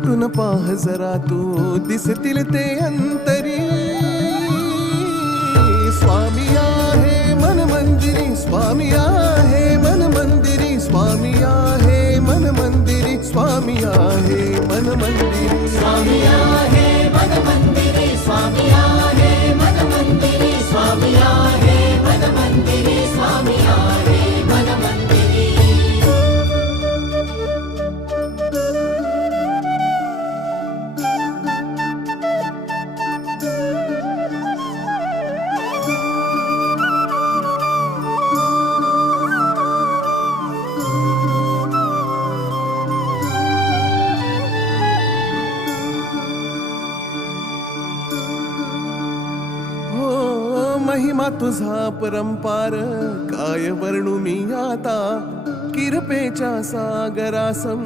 भेटून पाह जरा तू दिसतील ते अंतरी. स्वामी आहे मन मंदिरी, स्वामी आहे मन मंदिरी, स्वामी आहे मन मंदिरी, स्वामी आहे मन मंदिरी. स्वामी आहे मन मंदिरी, स्वामी आहे मन मंदिरी, स्वामी आहे मन मंदिरी, स्वामी आहे मन मंदिरी. महिमा तुझा परंपार काय वर्णू मी आता. किरपेच्या सागरासम